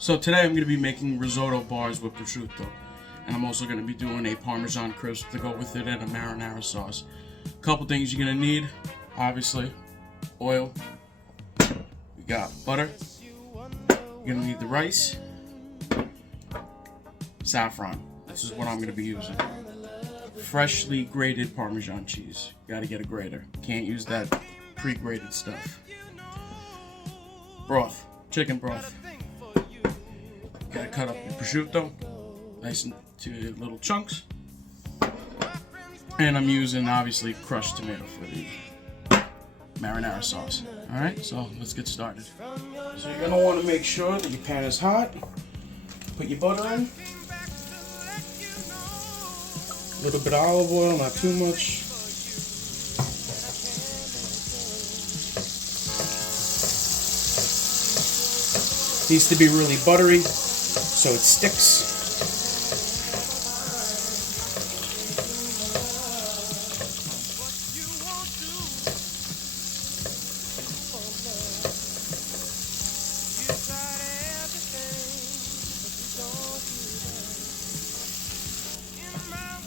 So today I'm going to be making risotto bars with prosciutto, and I'm also going to be doing a Parmesan crisp to go with it and a marinara sauce. A couple things you're going to need, obviously, oil, we got butter, you're going to need the rice, saffron, this is what I'm going to be using, freshly grated Parmesan cheese, got to get a grater, can't use that pre-grated stuff, broth, chicken broth. Gotta cut up your prosciutto nice into little chunks. And I'm using obviously crushed tomato for the marinara sauce. Alright, so let's get started. So you're gonna want to make sure that your pan is hot. Put your butter in. A little bit of olive oil, not too much. Needs to be really buttery so it sticks.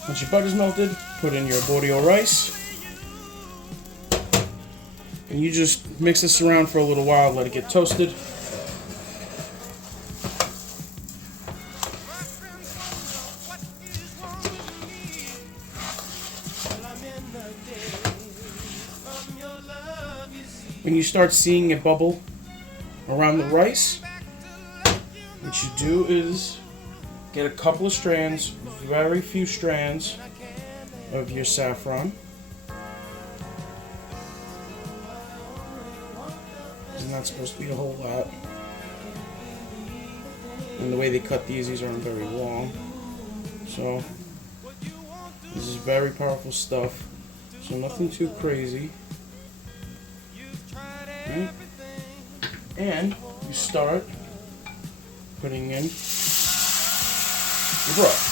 Once your butter's melted, put in your arborio rice. And you just mix this around for a little while, let it get toasted. When you start seeing it bubble around the rice, what you do is get a couple of strands, very few strands of your saffron. It's not supposed to be a whole lot. And the way they cut these aren't very long. So, this is very powerful stuff. So nothing too crazy. Right. And you start putting in your broth.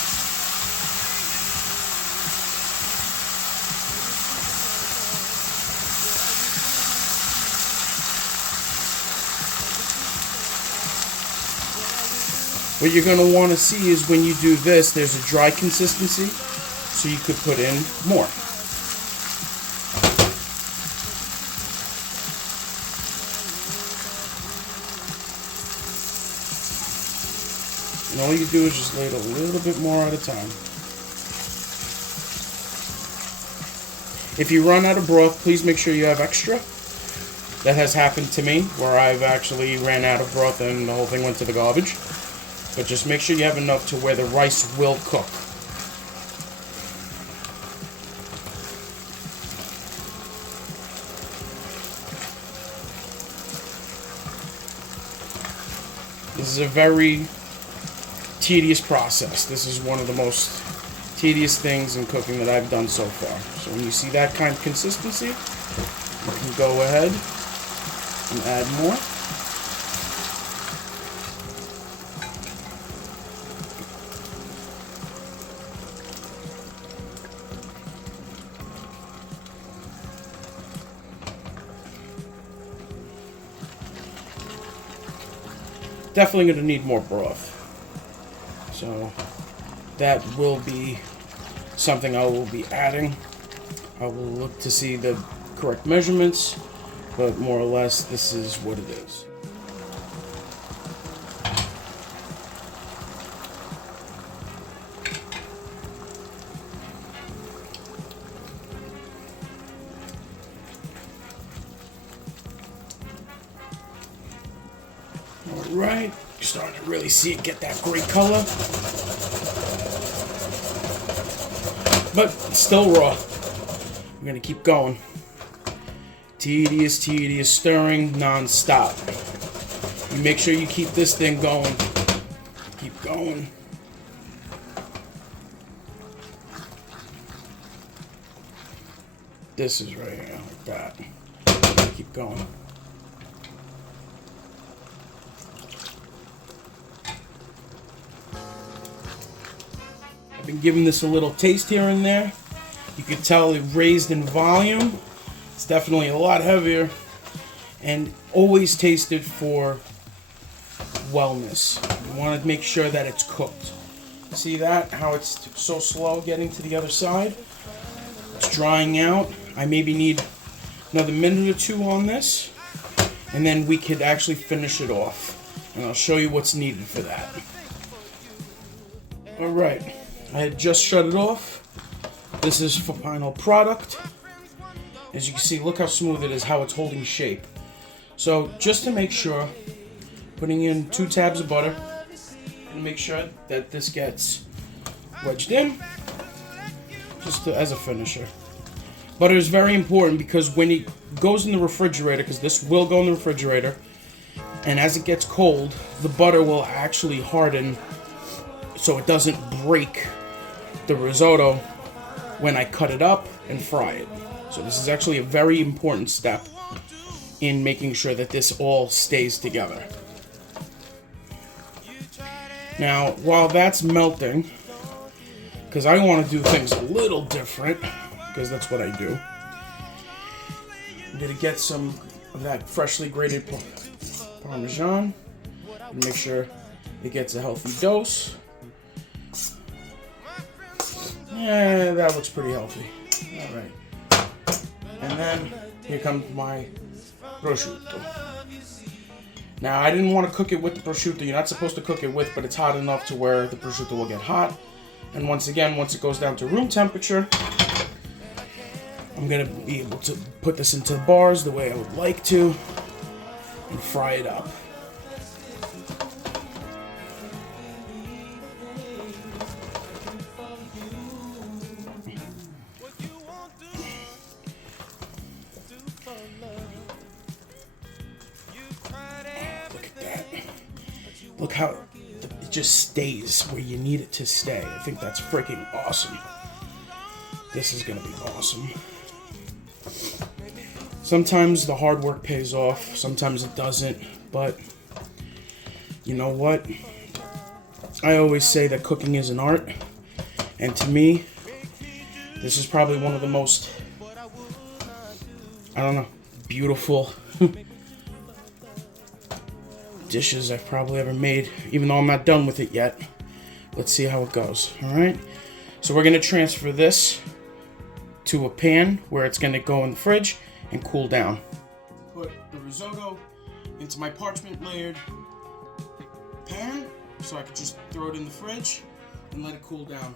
What you're going to want to see is when you do this, there's a dry consistency, so you could put in more. And all you do is just lay it a little bit more at a time. If you run out of broth, please make sure you have extra. That has happened to me, where I've actually ran out of broth and the whole thing went to the garbage. But just make sure you have enough to where the rice will cook. This is a very tedious process. This is one of the most tedious things in cooking that I've done so far. So when you see that kind of consistency, you can go ahead and add more. Definitely going to need more broth. So that will be something I will be adding. I will look to see the correct measurements, but more or less this is what it is. Alright, you're starting to really see it get that great color. But it's still raw. We're going to keep going. Tedious stirring non-stop. You make sure you keep this thing going. Keep going. This is right here, like that. Keep going. I've been giving this a little taste here and there. You can tell it raised in volume. It's definitely a lot heavier, and always taste it for wellness. You want to make sure that it's cooked. See that? How it's so slow getting to the other side? It's drying out. I maybe need another minute or two on this, and then we could actually finish it off. And I'll show you what's needed for that. Alright, I had just shut it off. This is for final product. As you can see, look how smooth it is, how it's holding shape. So just to make sure, putting in 2 tabs of butter, and make sure that this gets wedged in, just as a finisher. Butter is very important because when it goes in the refrigerator, because this will go in the refrigerator, and as it gets cold, the butter will actually harden so it doesn't break the risotto when I cut it up and fry it. So this is actually a very important step in making sure that this all stays together. Now, while that's melting, because I want to do things a little different, because that's what I do, I'm going to get some of that freshly grated Parmesan and make sure it gets a healthy dose. Yeah, that looks pretty healthy. Alright. And then here comes my prosciutto. Now, I didn't want to cook it with the prosciutto. You're not supposed to cook it with, but it's hot enough to where the prosciutto will get hot. And once again, once it goes down to room temperature, I'm going to be able to put this into bars the way I would like to and fry it up. Look how it just stays where you need it to stay. I think that's freaking awesome. This is gonna be awesome. Sometimes the hard work pays off, sometimes it doesn't, but you know what? I always say that cooking is an art, and to me, this is probably one of the most, I don't know, beautiful dishes I've probably ever made, even though I'm not done with it yet. Let's see how it goes. Alright, so we're going to transfer this to a pan where it's going to go in the fridge and cool down. Put the risotto into my parchment layered pan so I could just throw it in the fridge and let it cool down.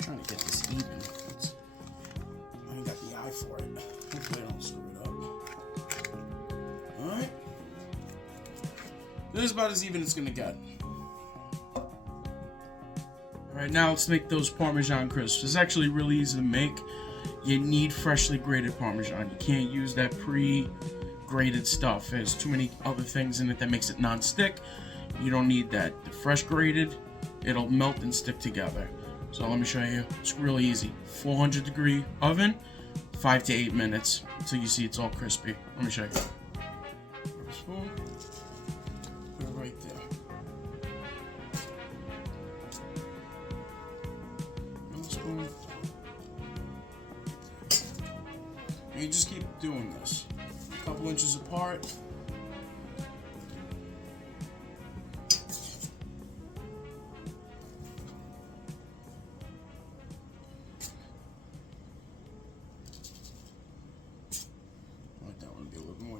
Trying to get this even. I ain't got the eye for it. Hopefully I don't screw it up. Alright. This is about as even as it's gonna get. Alright, now let's make those Parmesan crisps. It's actually really easy to make. You need freshly grated Parmesan. You can't use that pre-grated stuff. There's too many other things in it that makes it non-stick. You don't need that. The fresh grated, it'll melt and stick together. So let me show you. It's really easy. 400 degree oven, 5 to 8 minutes until you see it's all crispy. Let me show you. Grab a spoon. Put it right there. Another spoon. And you just keep doing this. A couple inches apart.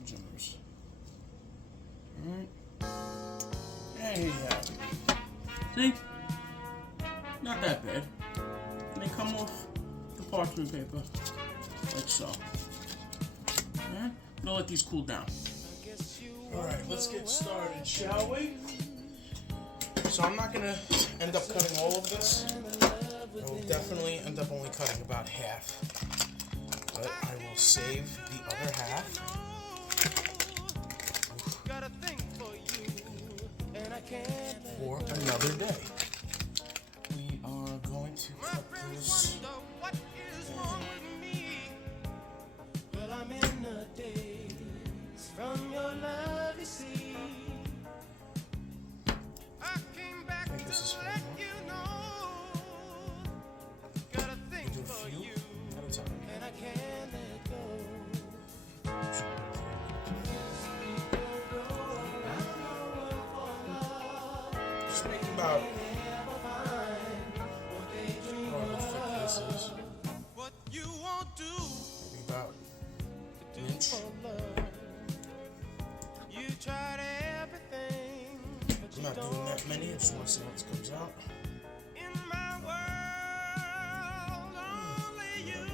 Generous. Alright. There you have it. See? Not that bad. And they come off the parchment paper. Like so. Alright? I'm gonna let these cool down. Alright, let's get started, shall we? So I'm not gonna end up cutting all of this. I will definitely end up only cutting about half. but I will save the other half for another day. We are going to cut this. I'm in the days from your love, you see. I came back to let you know. Got a thing for you, and I can't let go. Just make about What you won't do. maybe about an inch. You tried everything, but I'm not doing that many. I just want to see how this comes out. in my world, only you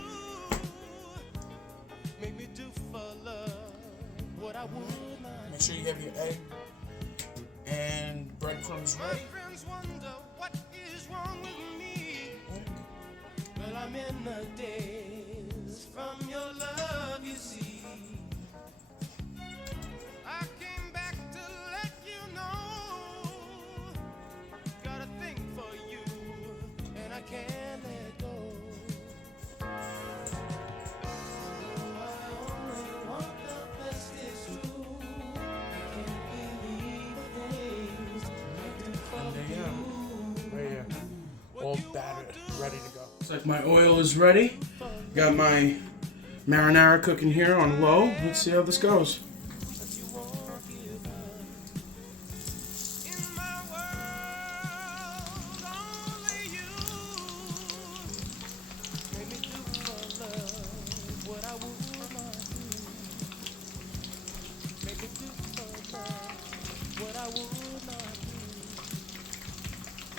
make me do for love what I would not. Make sure you have your egg and breadcrumbs My ready. friends wonder what is wrong with me. Well, I'm in the days from your love, you see. I came back to let you know. Got a thing for you, and I can't let go. I only want the best, it's true. I can't believe the things I do for And there you you. go. Right here. All battered, ready to go. Looks like my oil is ready. Got my marinara cooking here on low. Let's see how this goes. In my world, only you make me do for love what I would not do. Make me do for love what I would not do.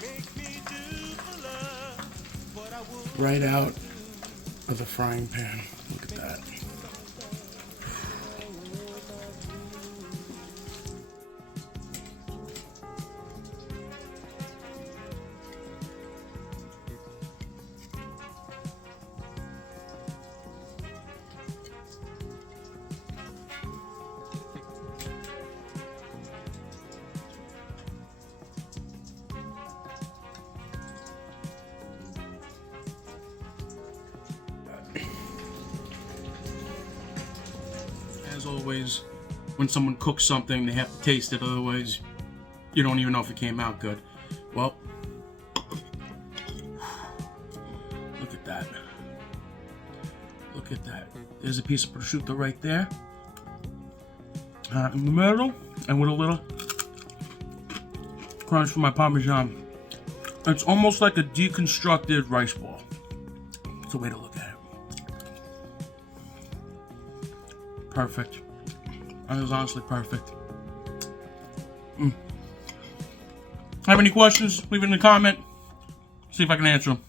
Make me do for love what I would. Right out of the frying pan. Look at that. As always, when someone cooks something, they have to taste it, otherwise you don't even know if it came out good. Well, look at that. Look at that. There's a piece of prosciutto right there. In the middle, and with a little crunch for my Parmesan. It's almost like a deconstructed rice ball. It's a way to look at it. Perfect. That was honestly perfect. Have any questions? Leave it in the comment. See if I can answer them.